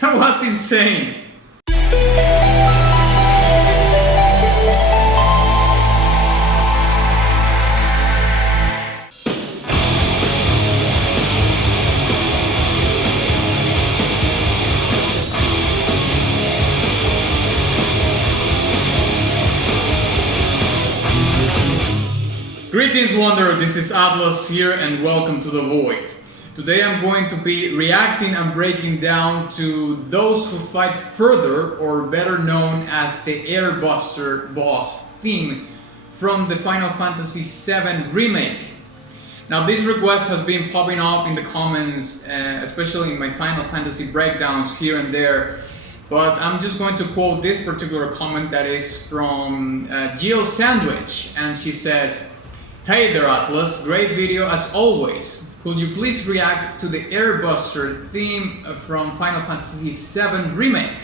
That was insane! Greetings Wanderer, this is Atlas here and welcome to the Void. Today I'm going to be reacting and breaking down to Those Who Fight Further, or better known as the Airbuster boss theme from the Final Fantasy VII Remake. Now this request has been popping up in the comments, especially in my Final Fantasy breakdowns here and there. But I'm just going to quote this particular comment that is from Jill Sandwich, and she says, "Hey there Atlas, great video as always. Could you please react to the Airbuster theme from Final Fantasy VII Remake?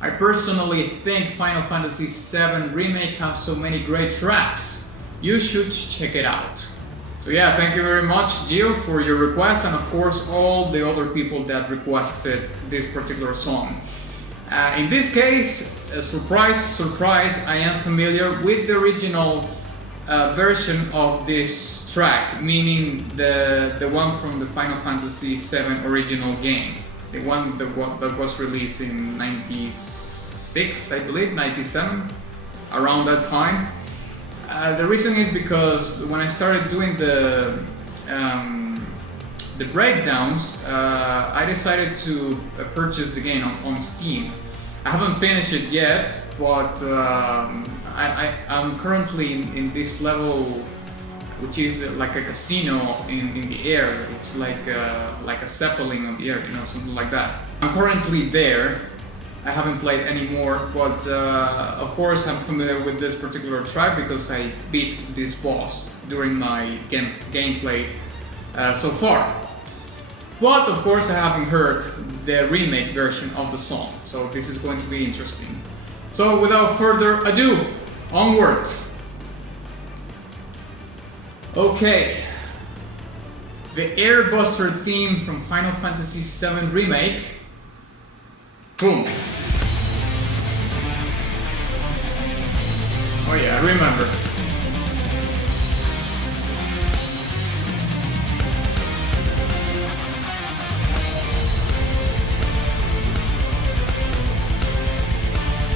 I personally think Final Fantasy VII Remake has so many great tracks. You should check it out." So yeah, thank you very much Jill for your request, and of course all the other people that requested this particular song. In this case, surprise, I am familiar with the original version of this track, meaning the one from the Final Fantasy VII original game, the one that was released in 96, I believe, 97, around that time. The reason is because when I started doing the breakdowns, I decided to purchase the game on Steam. I haven't finished it yet, but I'm currently in this level, which is like a casino in the air. It's like a Zeppelin on the air, you know, something like that. I'm currently there. I haven't played anymore, but of course I'm familiar with this particular track because I beat this boss during my gameplay so far. But of course I haven't heard the remake version of the song, so this is going to be interesting. So without further ado, onward! Okay, the Airbuster theme from Final Fantasy VII Remake. Boom! Oh yeah, I remember.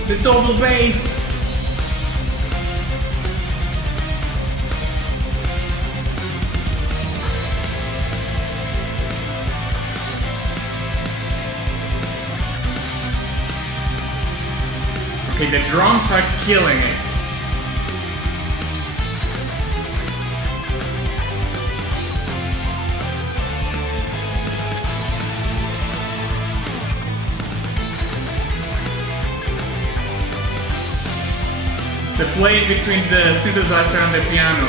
The double bass! Okay, the drums are killing it. The play between the synthesizer and the piano.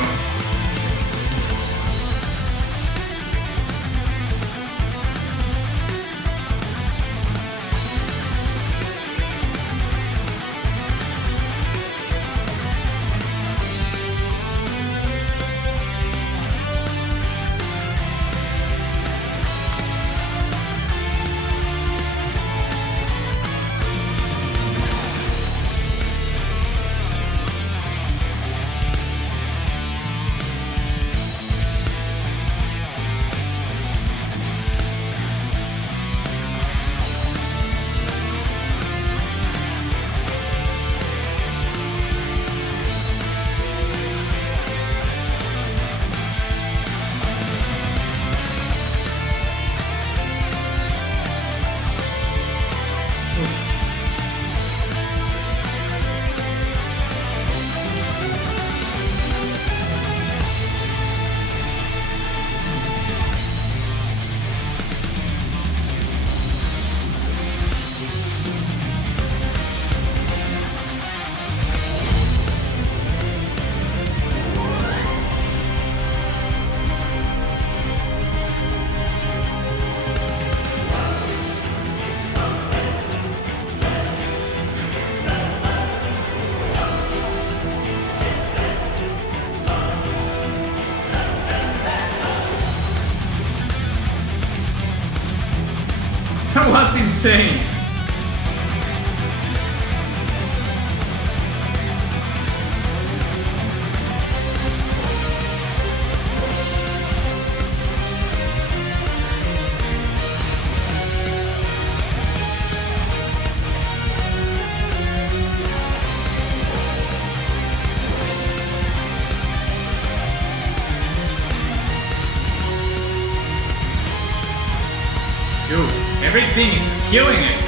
Everything is killing it.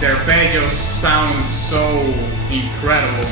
Their banjo sounds so incredible.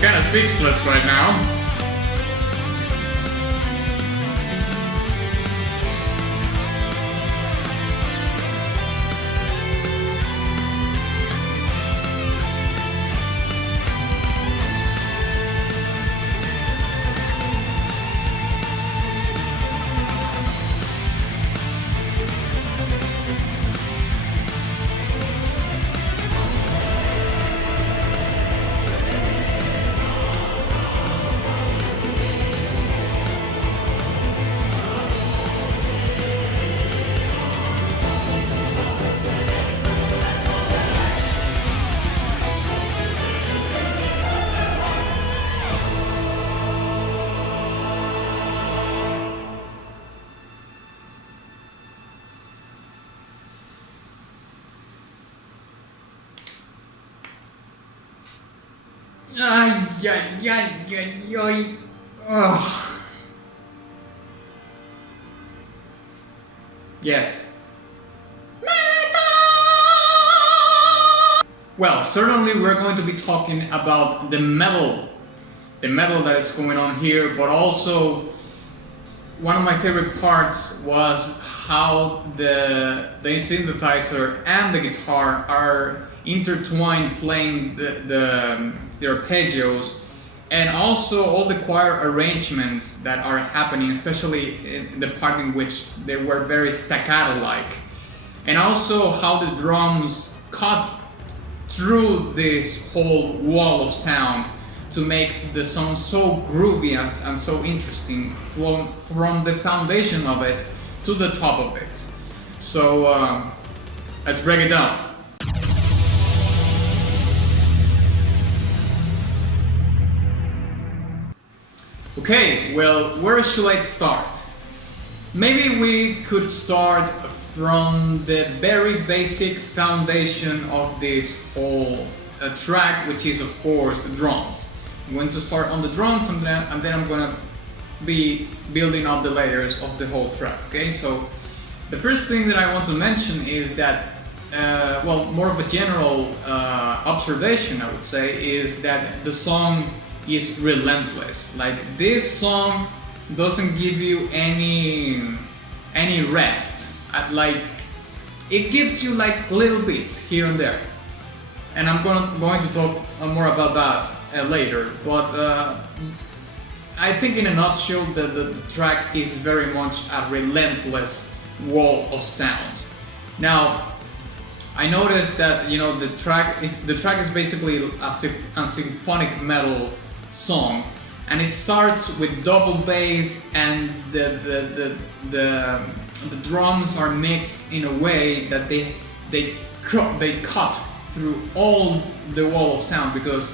Kind of speechless right now. Oh. Yes. Well, certainly we're going to be talking about the metal that is going on here, but also one of my favorite parts was how the synthesizer and the guitar are intertwined, playing the arpeggios, and also all the choir arrangements that are happening, especially in the part in which they were very staccato-like, and also how the drums cut through this whole wall of sound to make the song so groovy and so interesting from the foundation of it to the top of it. So let's break it down. Okay, well, where should I start? Maybe we could start from the very basic foundation of this whole track, which is of course the drums. I'm going to start on the drums, and then I'm gonna be building up the layers of the whole track. Okay, so the first thing that I want to mention is that, well, more of a general observation, I would say, is that the song is relentless. Like, this song doesn't give you any rest. Like, it gives you like little bits here and there, and I'm going to talk more about that later. But I think in a nutshell, the track is very much a relentless wall of sound. Now, I noticed that, you know, the track is basically a symphonic metal song, and it starts with double bass, and the drums are mixed in a way that they cut through all the wall of sound. Because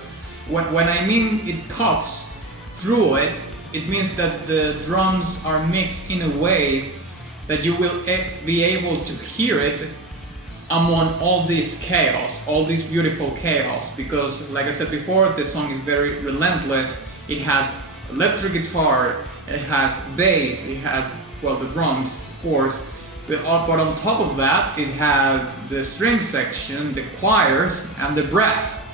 when I mean it cuts through it, it means that the drums are mixed in a way that you will be able to hear it among all this chaos, all this beautiful chaos. Because, like I said before, this song is very relentless. It has electric guitar, it has bass, it has, well, the drums, of course, but on top of that, it has the string section, the choirs, and the brass.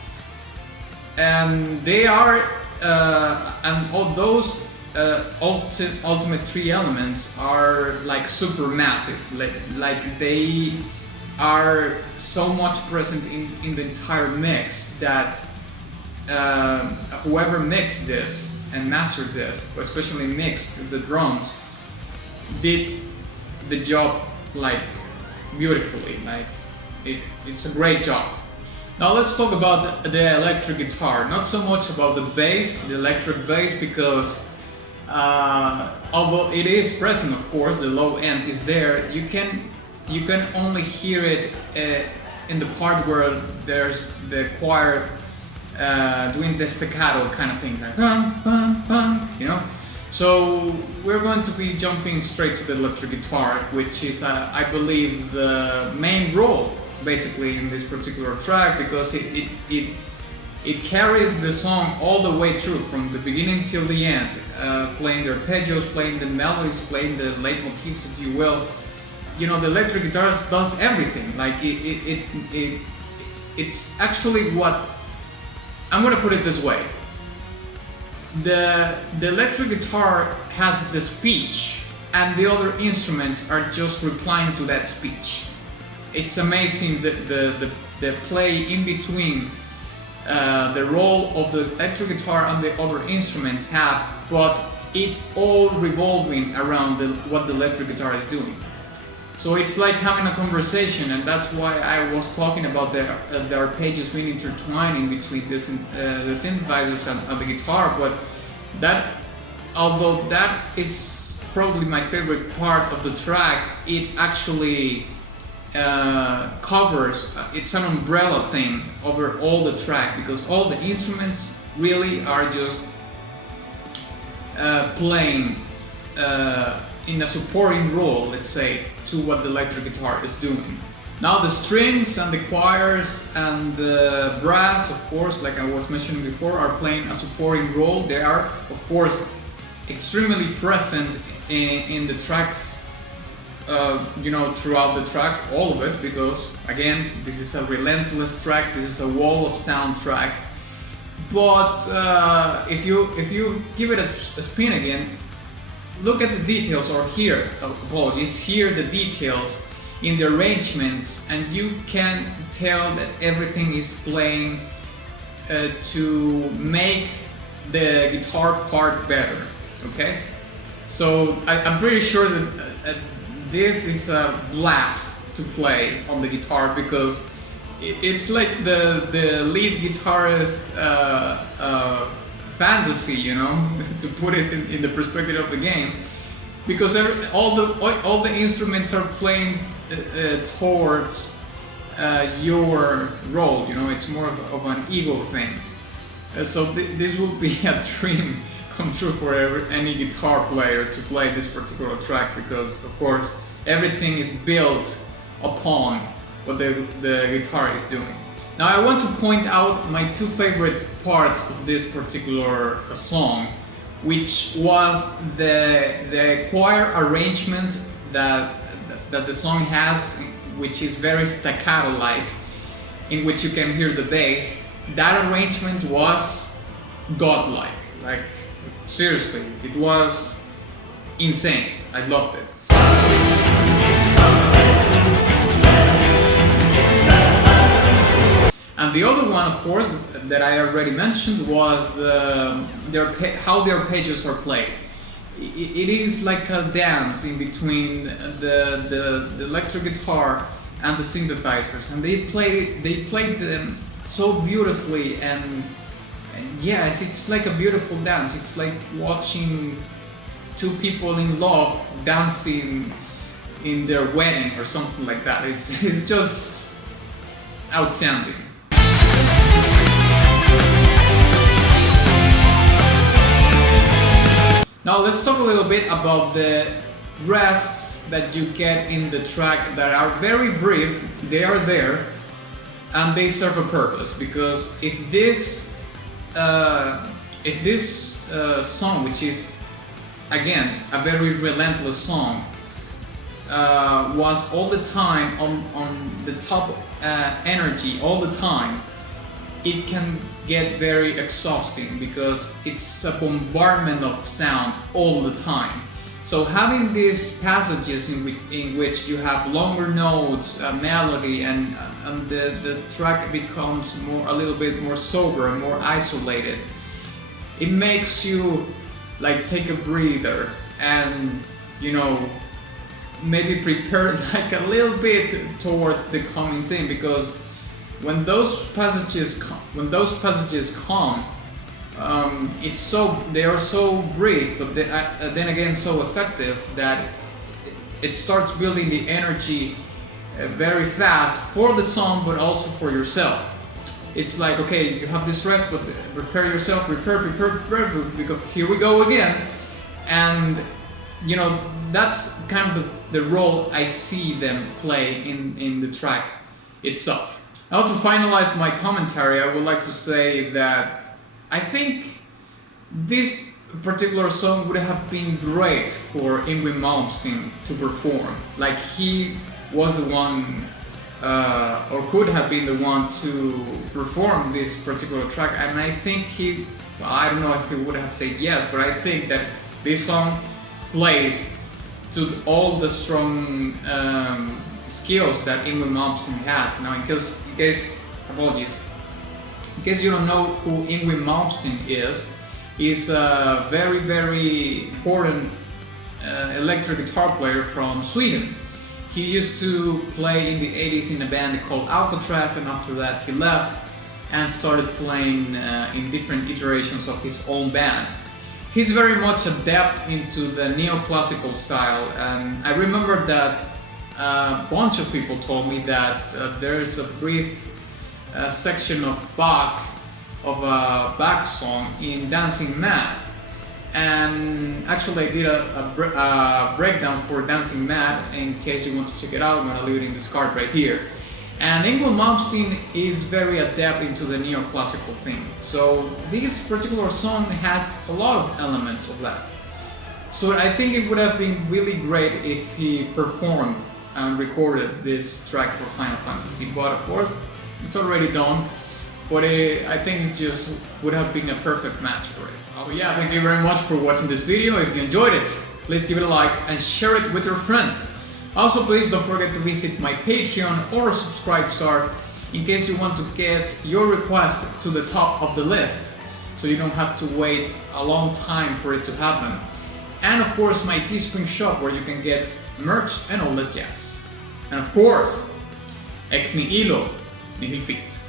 And they are, and all those ultimate three elements are like super massive. Like they are so much present in the entire mix that whoever mixed this and mastered this, or especially mixed the drums, did the job like beautifully. Like it's a great job. Now let's talk about the electric guitar. Not so much about the bass, the electric bass, because although it is present, of course, the low end is there. You can only hear it in the part where there's the choir doing the staccato kind of thing, like bum, bum, bum, you know. So we're going to be jumping straight to the electric guitar, which is, I believe, the main role basically in this particular track, because it carries the song all the way through, from the beginning till the end, playing the arpeggios, playing the melodies, playing the leitmotifs, if you will. You know, the electric guitar does everything. Like it's actually what I'm gonna put it this way. The electric guitar has the speech, and the other instruments are just replying to that speech. It's amazing the play in between the role of the electric guitar and the other instruments have, but it's all revolving around what the electric guitar is doing. So it's like having a conversation, and that's why I was talking about the arpeggios being intertwining between the synthesizers and the guitar. But that, although that is probably my favorite part of the track, it actually covers, it's an umbrella thing over all the track, because all the instruments really are just playing in a supporting role, let's say, to what the electric guitar is doing. Now the strings and the choirs and the brass, of course, like I was mentioning before, are playing a supporting role. They are, of course, extremely present in the track, you know, throughout the track, all of it, because again, this is a relentless track, this is a wall of sound track. But if you give it a spin again, look at the details, or hear, apologies, hear the details in the arrangements, and you can tell that everything is playing to make the guitar part better. Okay, so I'm pretty sure that this is a blast to play on the guitar, because it's like the lead guitarist fantasy, you know, to put it in the perspective of the game, because all the instruments are playing towards your role. You know, it's more of an ego thing. So this will be a dream come true for any guitar player to play this particular track, because of course everything is built upon what the guitar is doing. Now I want to point out my two favorite parts of this particular song, which was the choir arrangement that the song has, which is very staccato-like, in which you can hear the bass. That arrangement was godlike. Like, seriously, it was insane. I loved it. And the other one, of course, that I already mentioned was how the arpeggios are played. It is like a dance in between the electric guitar and the synthesizers, and they played them so beautifully, and yes, it's like a beautiful dance. It's like watching two people in love dancing in their wedding or something like that. It's just outstanding. Now let's talk a little bit about the rests that you get in the track that are very brief. They are there and they serve a purpose, because if this song, which is again a very Relentless song, was all the time on the top energy all the time, it can get very exhausting, because it's a bombardment of sound all the time. So having these passages in which you have longer notes, melody, and the track becomes a little bit more sober and more isolated, it makes you like take a breather and, you know, maybe prepare like a little bit towards the coming thing, because when those passages come, they are so brief, but then again so effective that it starts building the energy very fast for the song, but also for yourself. It's like, okay, you have this rest, but prepare yourself, prepare, because here we go again. And you know, that's kind of the role I see them play in the track itself. Now, to finalize my commentary, I would like to say that I think this particular song would have been great for Yngwie Malmsteen to perform. Like, he was the one, or could have been the one to perform this particular track, and I think I don't know if he would have said yes, but I think that this song plays to all the strong skills that Yngwie Malmsteen has. Now, in case you don't know who Yngwie Malmsteen is, he's a very, very important electric guitar player from Sweden. He used to play in the 80s in a band called Alcatraz, and after that he left and started playing in different iterations of his own band. He's very much adept into the neoclassical style, and I remember that a bunch of people told me that there's a brief section of Bach, of a Bach song in Dancing Mad, and actually I did a breakdown for Dancing Mad. In case you want to check it out, I'm gonna leave it in this card right here. And Yngwie Malmsteen is very adept into the neoclassical thing, so this particular song has a lot of elements of that. So I think it would have been really great if he performed and recorded this track for Final Fantasy, but of course it's already done. But I think it just would have been a perfect match for it. So yeah, thank you very much for watching this video. If you enjoyed it, please give it a like and share it with your friend. Also, please don't forget to visit my Patreon or Subscribestar in case you want to get your request to the top of the list, so you don't have to wait a long time for it to happen. And of course, my Teespring shop where you can get merch and all that jazz. And of course, ex nihilo nihil fit.